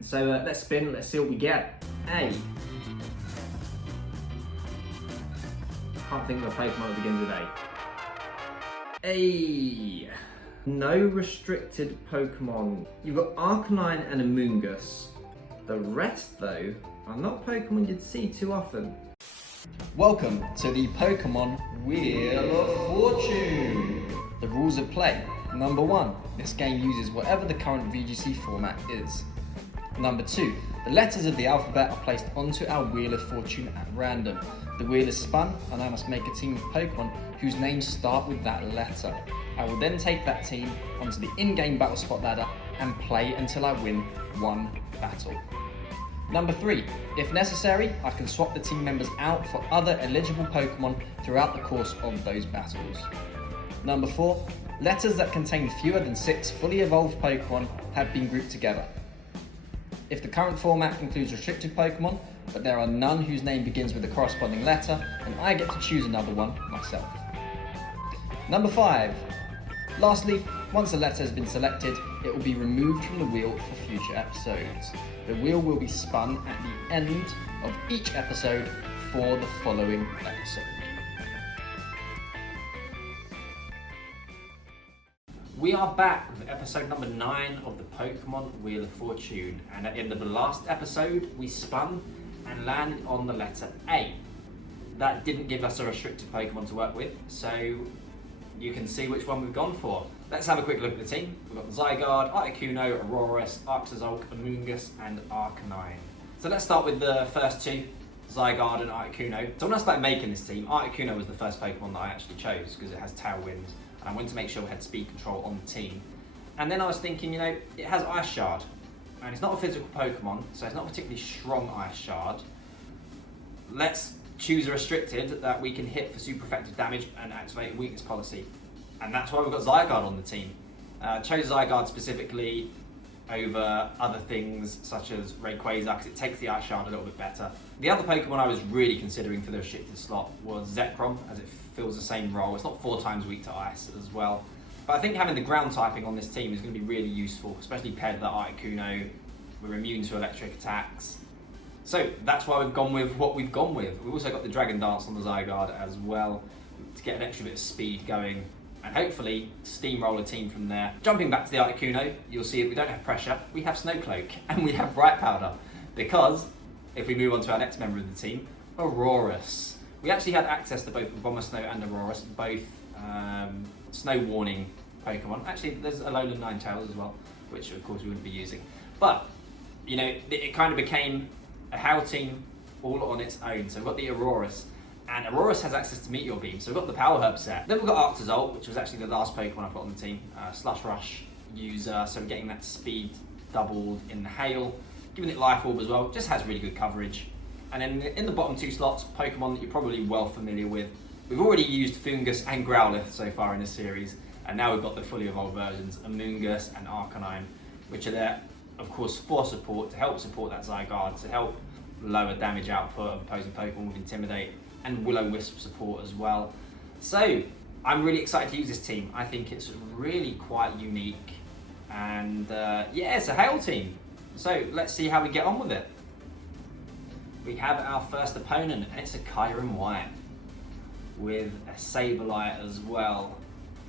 So let's spin, let's see what we get. A. Can't think of a Pokemon that begins with A. A. No restricted Pokemon. You've got Arcanine and Amoongus. The rest, though, are not Pokemon you'd see too often. Welcome to the Pokémon Wheel of Fortune. The rules of play. Number 1, this game uses whatever the current VGC format is. Number 2, the letters of the alphabet are placed onto our Wheel of Fortune at random. The wheel is spun and I must make a team of Pokemon whose names start with that letter. I will then take that team onto the in-game battle spot ladder and play until I win one battle. Number 3, if necessary, I can swap the team members out for other eligible Pokemon throughout the course of those battles. Number 4, letters that contain fewer than 6 fully evolved Pokemon have been grouped together. If the current format includes restricted Pokemon, but there are none whose name begins with a corresponding letter, then I get to choose another one myself. Number 5, lastly, once a letter has been selected, it will be removed from the wheel for future episodes. The wheel will be spun at the end of each episode for the following episode. We are back with episode number 9 of the Pokemon Wheel of Fortune, and at the end of the last episode we spun and landed on the letter A. That didn't give us a restricted Pokemon to work with, so you can see which one we've gone for. Let's have a quick look at the team. We've got Zygarde, Articuno, Aurorus, Arctozolt, Amoongus and Arcanine. So let's start with the first two, Zygarde and Articuno. So when I started making this team, Articuno was the first Pokemon that I actually chose because it has Tailwind. I wanted to make sure we had speed control on the team. And then I was thinking, you know, it has Ice Shard. And it's not a physical Pokemon, so it's not a particularly strong Ice Shard. Let's choose a restricted that we can hit for super effective damage and activate a weakness policy. And that's why we've got Zygarde on the team. Chose Zygarde specifically over other things such as Rayquaza because it takes the Ice Shard a little bit better. The other Pokemon I was really considering for the restricted slot was Zekrom, as it fills the same role. It's not 4 times weak to ice as well. But I think having the ground typing on this team is going to be really useful, especially paired with that Articuno. We're immune to electric attacks. So that's why we've gone with what we've gone with. We've also got the Dragon Dance on the Zygarde as well to get an extra bit of speed going and hopefully steamroll a team from there. Jumping back to the Articuno, you'll see that we don't have pressure, we have Snow Cloak and we have Bright Powder because if we move on to our next member of the team, Aurorus. We actually had access to both Bomber Snow and Aurorus, both Snow Warning Pokemon. Actually, there's Alolan Ninetales as well, which of course we wouldn't be using. But, you know, it kind of became a Howl team all on its own. So we've got the Aurorus, and Aurorus has access to Meteor Beam, so we've got the Power Herb set. Then we've got Arctozolt, which was actually the last Pokemon I put on the team, Slush Rush user, so we're getting that speed doubled in the Hail, giving it Life Orb as well, just has really good coverage. And then in the bottom 2 slots, Pokemon that you're probably well familiar with. We've already used Foongus and Growlithe so far in this series, and now we've got the fully evolved versions, Amoongus and Arcanine, which are there, of course, for support, to help support that Zygarde, to help lower damage output of opposing Pokemon with Intimidate, and Will-O-Wisp support as well. So, I'm really excited to use this team. I think it's really quite unique, and yeah, it's a Hail team. So, let's see how we get on with it. We have our first opponent, and it's a Kyurem White with a Sableye as well.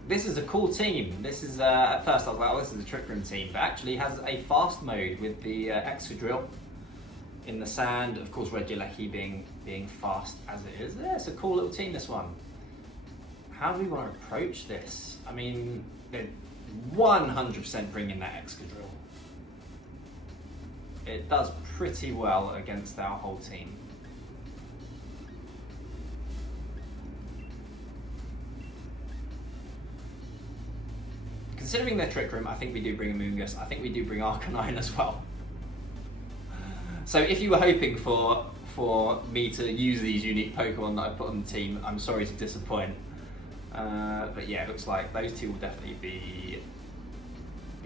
This is a cool team. This is, at first I was like, oh, this is a Trick Room team, but actually has a fast mode with the Excadrill in the sand. Of course, Regieleki being fast as it is. Yeah, it's a cool little team, this one. How do we want to approach this? I mean, they're 100% bringing that Excadrill. It does pretty well against our whole team. Considering their Trick Room, I think we do bring Amoongus. I think we do bring Arcanine as well. So if you were hoping for me to use these unique Pokemon that I put on the team, I'm sorry to disappoint. But yeah, it looks like those two will definitely be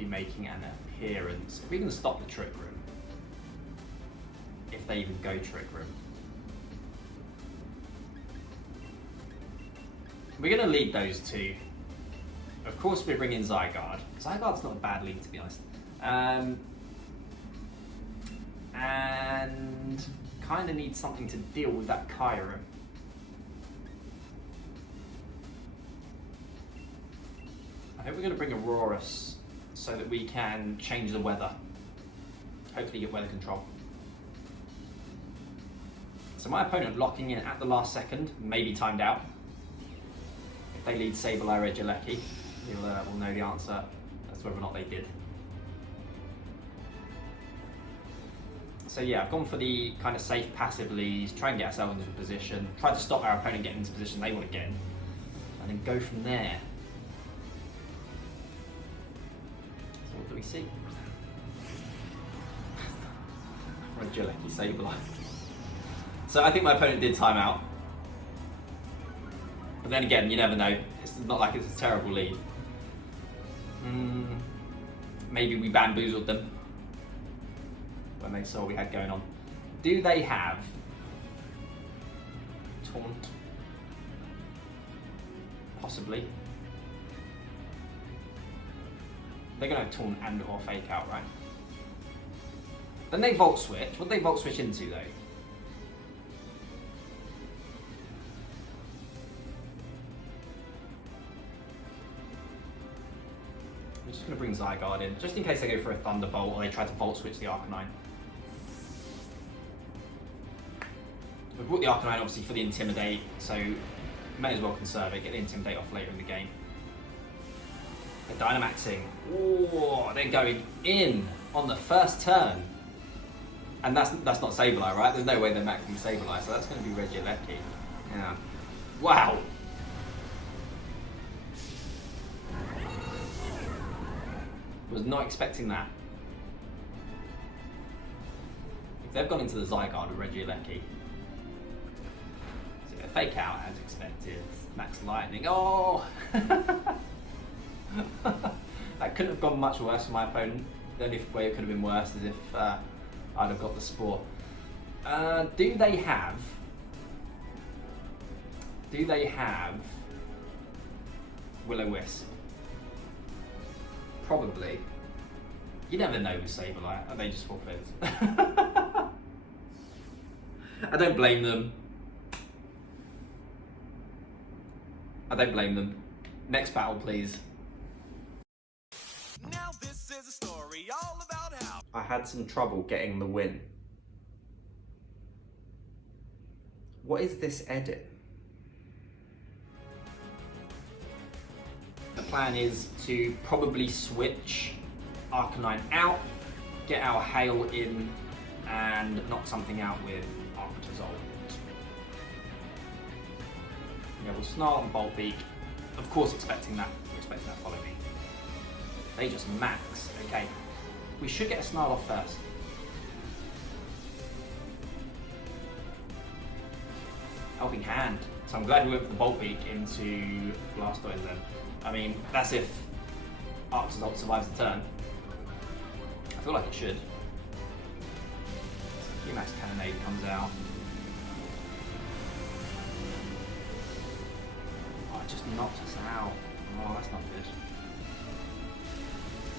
making an appearance. If we can stop the Trick Room, if they even go Trick Room. We're going to lead those two. Of course we're bringing Zygarde. Zygarde's not a bad lead, to be honest. Kind of need something to deal with that Kyurem. I hope we're going to bring Aurorus so that we can change the weather. Hopefully get weather control. So my opponent locking in at the last second, maybe timed out. If they lead Sableye or Regieleki, we'll know the answer as to whether or not they did. So yeah, I've gone for the kind of safe passive leads, try and get ourselves into position, try to stop our opponent getting into position they want to get in, and then go from there. So what do we see? Regieleki, Sableye. So I think my opponent did time out. But then again, you never know. It's not like it's a terrible lead. Maybe we bamboozled them when they saw what we had going on. Do they have Taunt? Possibly. They're going to have Taunt and or Fake Out, right? Then they Volt Switch. What do they Volt Switch into though? I'm just going to bring Zygarde in, just in case they go for a Thunderbolt or they try to Volt Switch the Arcanine. We brought the Arcanine obviously for the Intimidate, so may as well conserve it, get the Intimidate off later in the game. They're Dynamaxing. Oh, they're going in on the first turn. And that's not Sableye, right? There's no way they're maxing Sableye, so that's going to be Regieleki. Yeah. Wow. Was not expecting that. If they've gone into the Zygarde with Regieleki, so they Fake Out as expected. Max Lightning. Oh! That couldn't have gone much worse for my opponent. The only way it could have been worse is if I'd have got the Spore. Do they have Will-O-Wisp? Probably. You never know with Sableye, and they just forfeit. I don't blame them. Next battle, please. Now this is a story all about how I had some trouble getting the win. What is this edit? The plan is to probably switch Arcanine out, get our Hail in, and knock something out with Arctozolt. Yeah, we'll Snarl and Bolt Beak. Of course, expecting that. We're expecting that follow me. They just max. Okay, we should get a Snarl off first. Helping Hand. So I'm glad we went for the Bolt Beak into Blastoise then. I mean, that's if Arctozolt survives the turn. I feel like it should. So Q-Max Cannonade comes out. Oh, it just knocked us out. Oh, that's not good.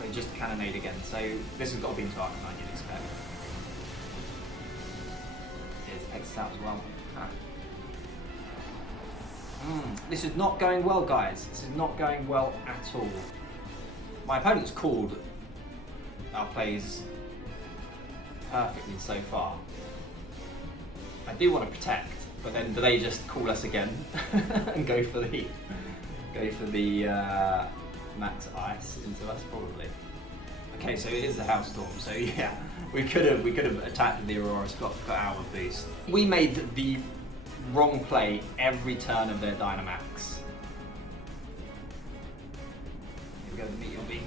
So just Cannonade again. So this has got to be into Arcanine, you'd expect. It takes us out as well. Huh. This is not going well, guys. This is not going well at all. My opponent's called our plays perfectly so far. I do want to protect, but then do they just call us again and go for the max ice into us? Probably. Okay, so it is the Hailstorm. So yeah, we could have attacked with the Aurorus, got our boost. We made the wrong play every turn of their Dynamax. Here we go, the Meteor Beam.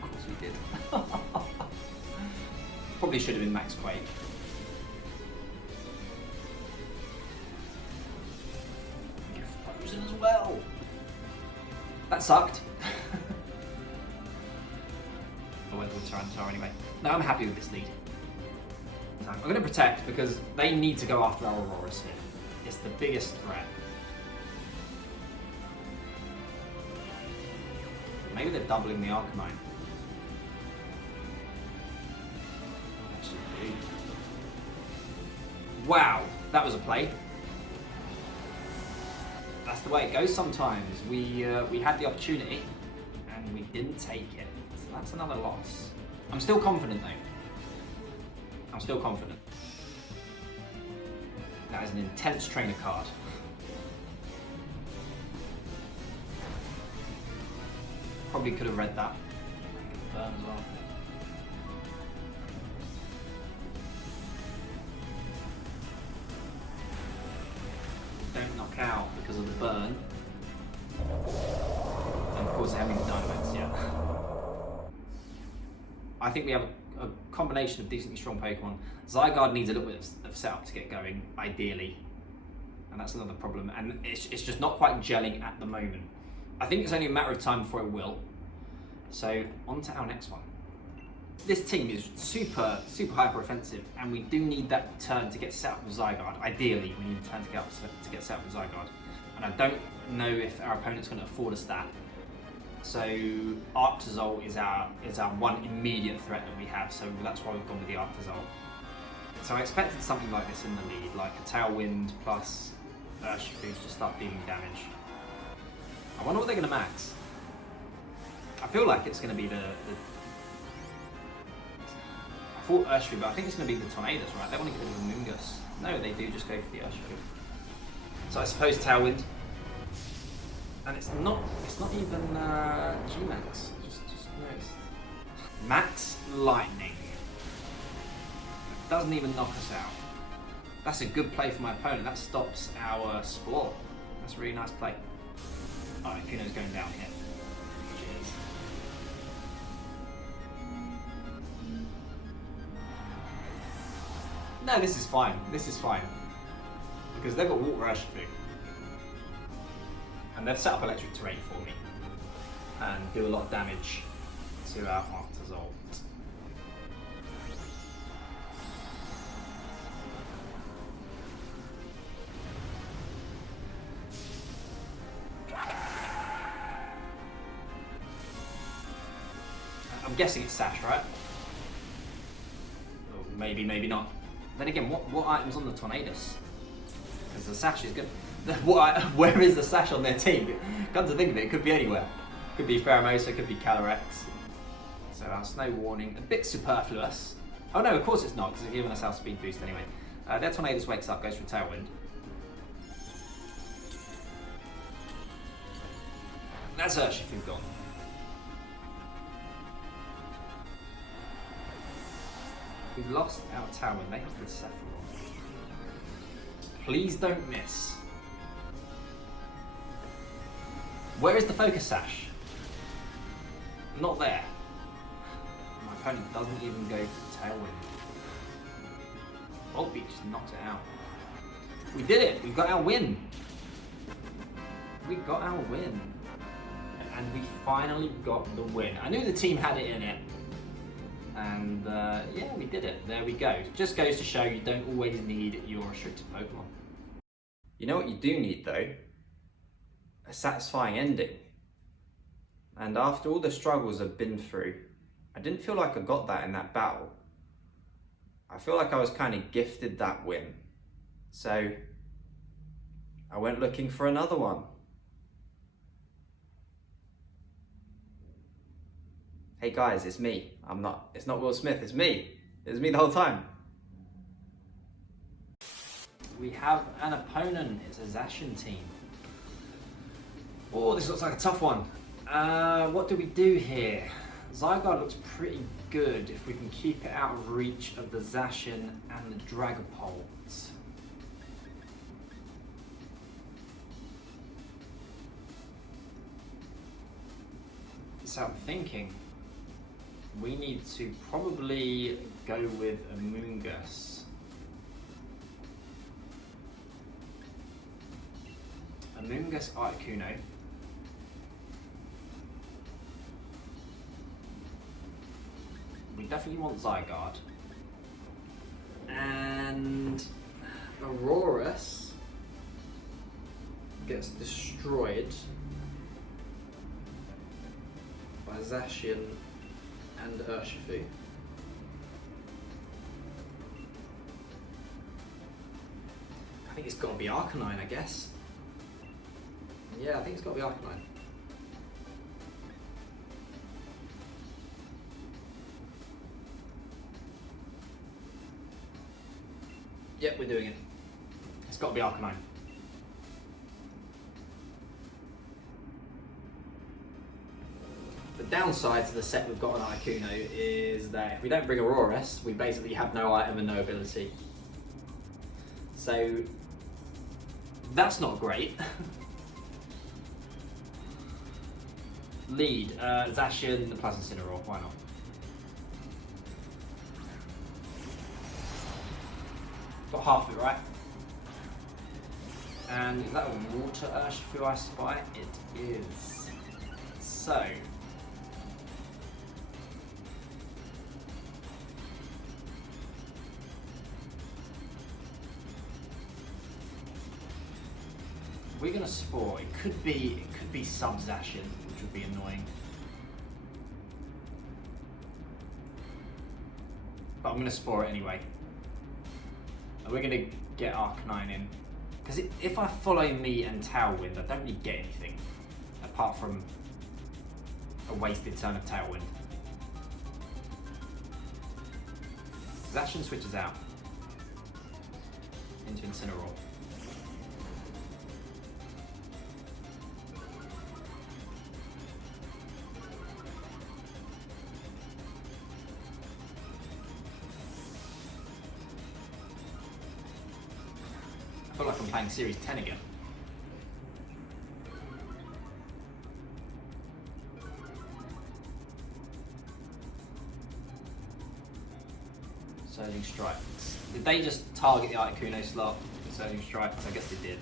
Of course we did. Probably should have been Max Quake. You're frozen as well. That sucked. I went with Tyranitar anyway. No, I'm happy with this lead. I'm going to protect because they need to go after our Aurorus here. It's the biggest threat. Maybe they're doubling the Arcanine. Wow, that was a play. That's the way it goes sometimes. We had the opportunity and we didn't take it. So that's another loss. I'm still confident though. I'm still confident. That is an intense trainer card. Probably could have read that. Burn as well. Don't knock out because of the burn. And of course having the Dynamax, yeah. I think we have a combination of decently strong Pokemon. Zygarde needs a little bit of setup to get going, ideally. And that's another problem. And it's just not quite gelling at the moment. I think it's only a matter of time before it will. So, on to our next one. This team is super hyper offensive, and we do need that turn to get set up with Zygarde. Ideally, we need a turn to get set up with Zygarde. And I don't know if our opponent's going to afford us that. So Arctozolt is our one immediate threat that we have, so that's why we've gone with the Arctozolt. So I expected something like this in the lead, like a Tailwind plus Urshifu to start dealing damage. I wonder what they're going to max. I feel like it's going to be the I thought Urshifu, but I think it's going to be the Tornadoes, right? They want to get rid of Amoongus. No, they do just go for the Urshifu. So I suppose Tailwind. And it's not even G-Max. Just no, it's Max Lightning. It doesn't even knock us out. That's a good play for my opponent. That stops our Spore. That's a really nice play. Alright, Kuno's going down here. Cheers. No, this is fine. This is fine. Because they've got Water Urshifu. And they've set up Electric Terrain for me. And do a lot of damage to our Arctozolt. I'm guessing it's Sash, right? Or maybe not. Then again, what item's on the Tornadoes? Because the Sash is good. Where is the Sash on their team? Come to think of it, it could be anywhere. Could be Pheromosa, could be Calyrex. So our Snow Warning, a bit superfluous. Oh no, of course it's not, because it's giving us our speed boost anyway. Their Tornadoes wakes up, goes for Tailwind. That's Urshifu gone. We've lost our Tailwind, they have the Sephiroth. Please don't miss. Where is the Focus Sash? Not there. My opponent doesn't even go for Tailwind. Volt Beat just knocked it out. We did it! We got our win! We got our win. And we finally got the win. I knew the team had it in it. And yeah, we did it. There we go. Just goes to show you don't always need your restricted Pokemon. You know what you do need though? A satisfying ending. And after all the struggles I've been through, I didn't feel like I got that in that battle. I feel like I was kind of gifted that win. So I went looking for another one. Hey guys, it's me. It's not Will Smith, it's me. It was me the whole time. We have an opponent, it's a Zacian team. Oh, this looks like a tough one. What do we do here? Zygarde looks pretty good if we can keep it out of reach of the Zacian and the Dragapult. So I'm thinking we need to probably go with Amoongus. Amoongus Articuno. We definitely want Zygarde. And Aurorus gets destroyed. Zacian and Urshifu. I think it's got to be Arcanine, I guess. Yeah, I think it's got to be Arcanine. Yep, we're doing it. It's got to be Arcanine. The downside to the set we've got on Articuno is that if we don't bring Aurorus, we basically have no item and no ability. So that's not great. Lead, Zacian plus Incineroar, why not? Got half of it right. And is that a water Urshifu I spy? It is. So we're gonna spore. It could be sub Zacian, which would be annoying. But I'm gonna spore it anyway. And we're gonna get Arcanine in. Because if I follow me and Tailwind, I don't really get anything. Apart from a wasted turn of Tailwind. Zacian switches out into Incineroar. I feel like I'm playing Series 10 again. Surging Strikes. Did they just target the Articuno slot with Surging Strikes? I guess they did.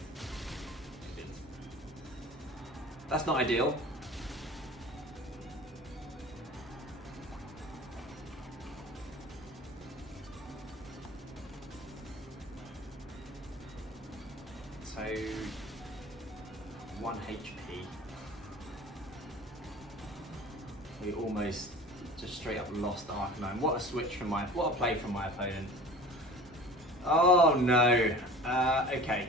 They did. That's not ideal. So 1 HP. We almost just straight up lost Arcanine. What a switch from what a play from my opponent. Oh no. Okay.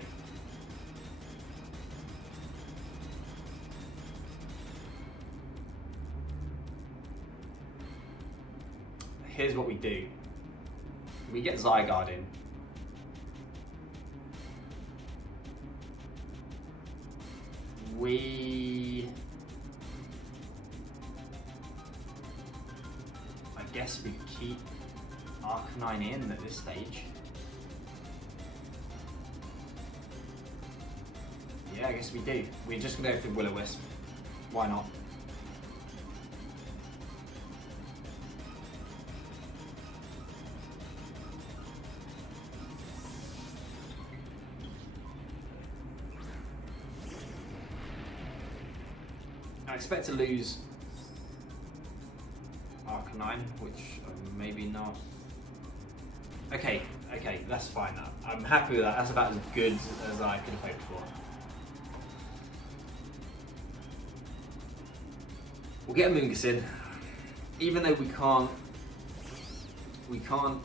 Here's what we do. We get Zygarde in. I guess we keep Arcanine in at this stage. Yeah, I guess we do. We're just gonna go for Will-O-Wisp. Why not? I expect to lose Arcanine, which maybe not. Okay, that's fine now. I'm happy with that. That's about as good as I could have hoped for. We'll get Amoongus in, even though we can't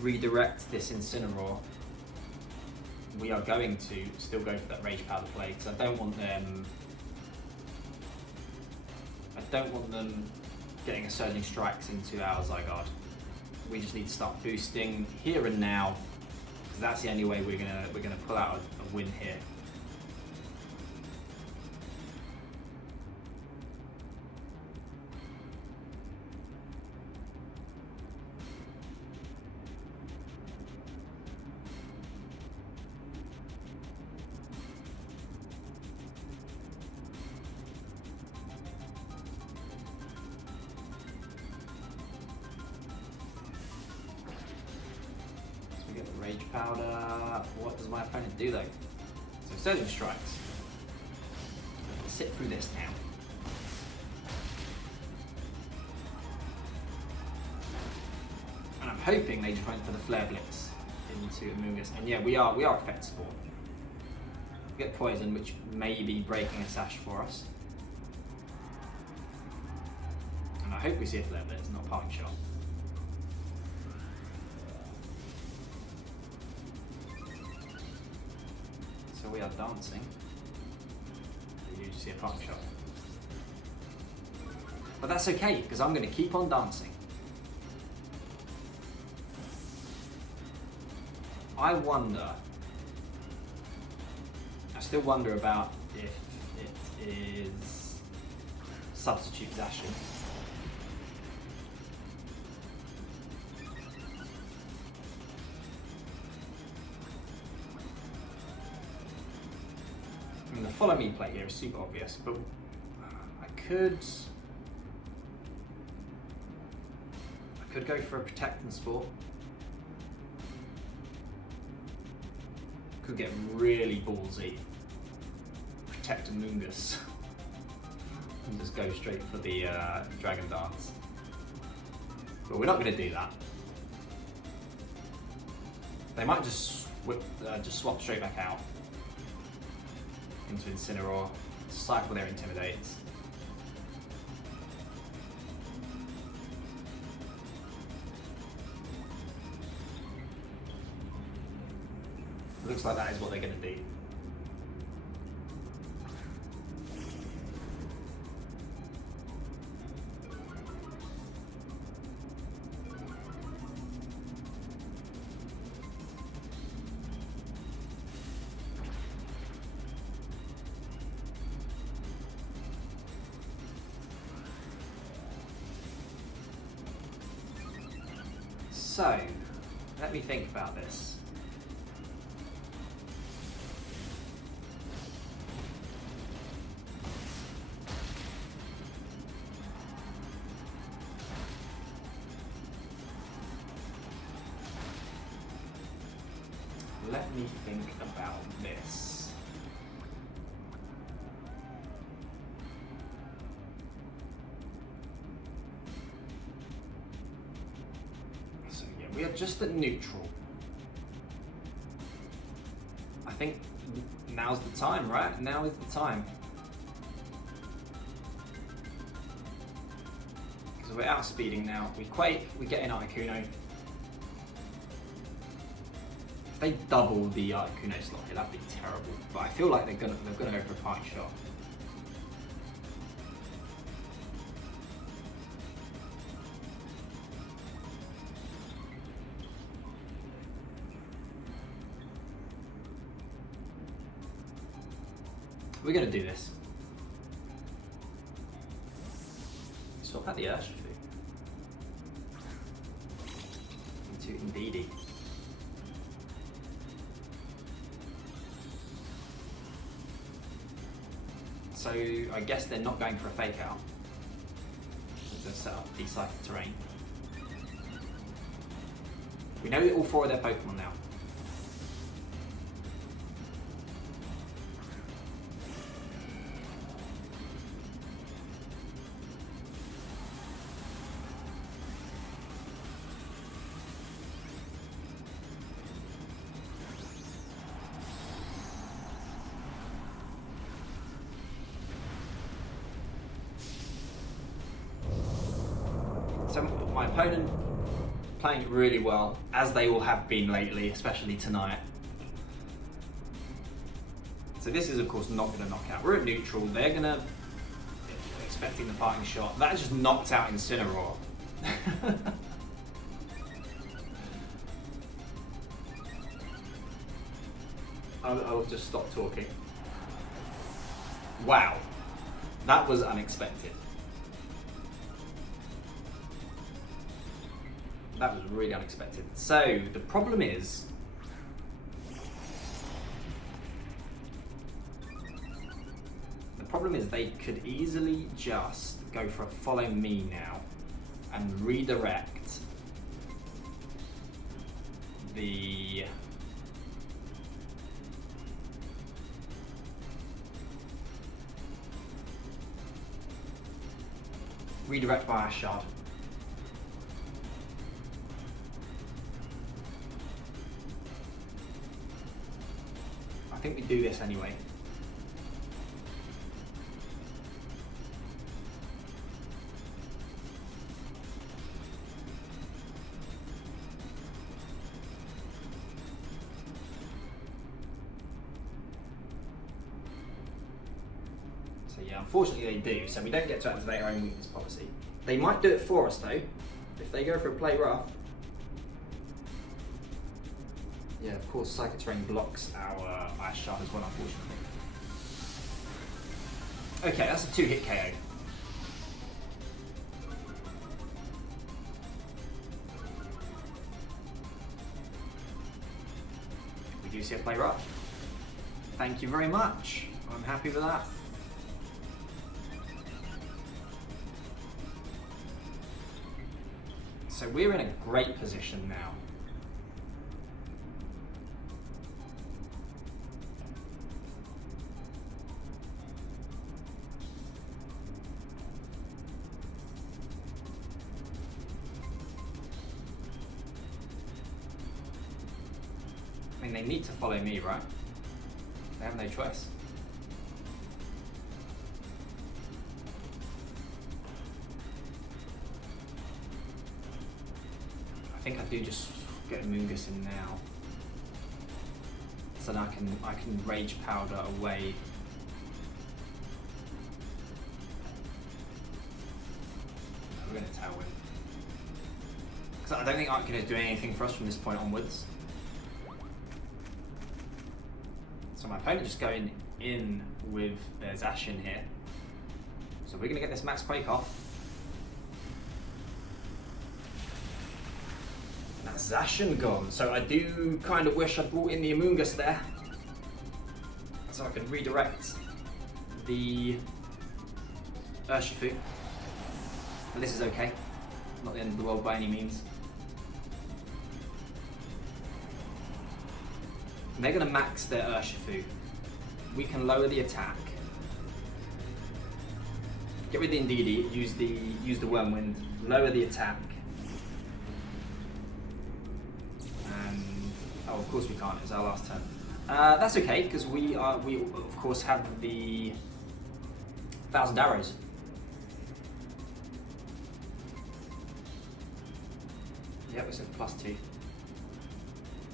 redirect this Incineroar. We are going to still go for that Rage Powder play because I don't want them. I don't want them getting a Surging Strikes into our Zygarde. We just need to start boosting here and now, because that's the only way we're gonna pull out a win here. Rage Powder. What does my opponent do though? So Surging Strikes. Let's sit through this now. And I'm hoping they just went for the Flare Blitz into Amoongus. And yeah, we are effectable. We get Poison, which may be breaking a sash for us. I hope we see a flare blitz, not a parting shot. So we are dancing. You do see a parting shot. But that's okay, because I'm going to keep on dancing. I still wonder about if it is substitute dashing. I mean, the follow me play here is super obvious, but I could go for a protect and sport. Could get really ballsy. Protect Amoongus. And just go straight for the Dragon Dance. But we're not going to do that. They might just swap straight back out into Incineroar, cycle their Intimidates. Looks like that is what they're going to do. So, let me think about this. Let me think about this. So yeah, we are just at neutral. I think now's the time, right? Now is the time. Because we're outspeeding now. We Quake, we get in Articuno. If they double the Articuno slot here, that'd be terrible. But I feel like they're gonna go for a parting shot. We're gonna do this. Swap out the Urshifu. Into Indeedee. So I guess they're not going for a fake out. They're set up Decipher Terrain. We know all four of their Pokemon now. So my opponent playing it really well, as they all have been lately, especially tonight. So this is of course not going to knock out. We're at neutral, they're going to expecting the parting shot. That just knocked out Incineroar. I'll just stop talking. Wow, that was unexpected. That was really unexpected. So the problem is, they could easily just go for a follow me now and redirect the Bias Shard. I think we do this anyway. unfortunately they do, so we don't get to activate our own weakness policy. They might do it for us though, if they go for a play rough. Yeah, of course, Psychic Terrain blocks our Ice Shard as well, unfortunately. Okay, that's a 2-hit KO. We do see a play rough. Thank you very much. I'm happy with that. So we're in a great position now. I mean, they need to follow me, right? They have no choice. I think I do just get Amoongus in now, so then I can Rage Powder away. We're gonna Tailwind, because I don't think Arctozolt is doing anything for us from this point onwards. So my opponent just going in with their Zacian here. So we're gonna get this Max Quake off. And that's Zacian gone. So I do kind of wish I brought in the Amoongus there, so I can redirect the Urshifu. But this is okay. Not the end of the world by any means. They're going to max their Urshifu. We can lower the attack. Get rid of the Indeedee, use the Wormwind, lower the attack. And oh, of course we can't. It's our last turn. That's okay because we of course have the 1,000 arrows. Yep, it's at +2.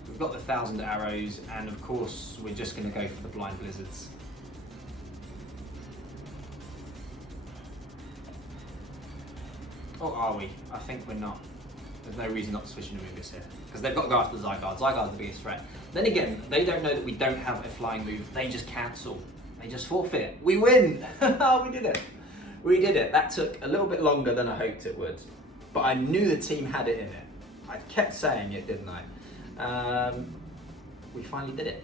We've got the 1,000 arrows, and of course we're just going to go for the blind blizzards. Or are we? I think we're not. There's no reason not to switch into Amoongus here, because they've got to go after the Zygarde. Zygarde's the biggest threat. Then again, they don't know that we don't have a flying move. They just cancel. They just forfeit. We win! We did it. We did it. That took a little bit longer than I hoped it would, but I knew the team had it in it. I kept saying it, didn't I? We finally did it.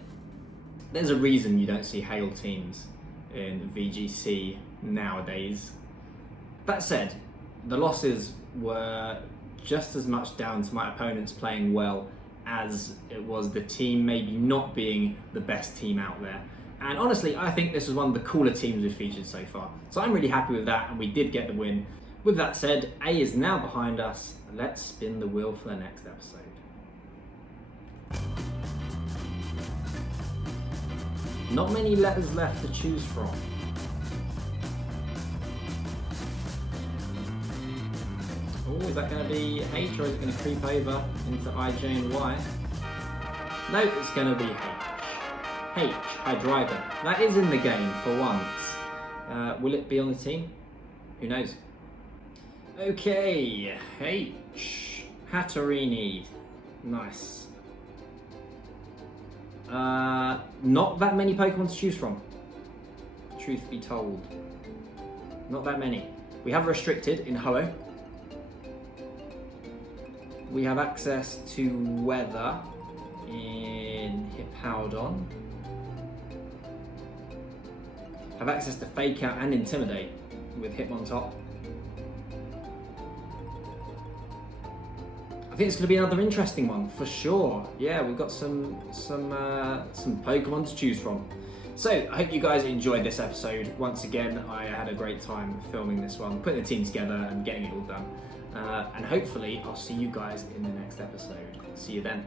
There's a reason you don't see Hail teams in VGC nowadays. That said, the losses were just as much down to my opponents playing well as it was the team maybe not being the best team out there. And honestly, I think this was one of the cooler teams we've featured so far. So I'm really happy with that, and we did get the win. With that said, A is now behind us. Let's spin the wheel for the next episode. Not many letters left to choose from. Oh, is that going to be H, or is it going to creep over into I, J and Y? No, it's going to be H. H, Hydreigon. That is in the game for once. Will it be on the team? Who knows? Okay, H. Hatterini. Nice. Not that many Pokemon to choose from. Truth be told. Not that many. We have restricted in Ho-Oh. We have access to Weather in Hippowdon. Have access to Fake Out and Intimidate with Hitmontop. I think it's going to be another interesting one for sure. Yeah, we've got some Pokemon to choose from. So I hope you guys enjoyed this episode. Once again, I had a great time filming this one, putting the team together and getting it all done. And hopefully I'll see you guys in the next episode. See you then.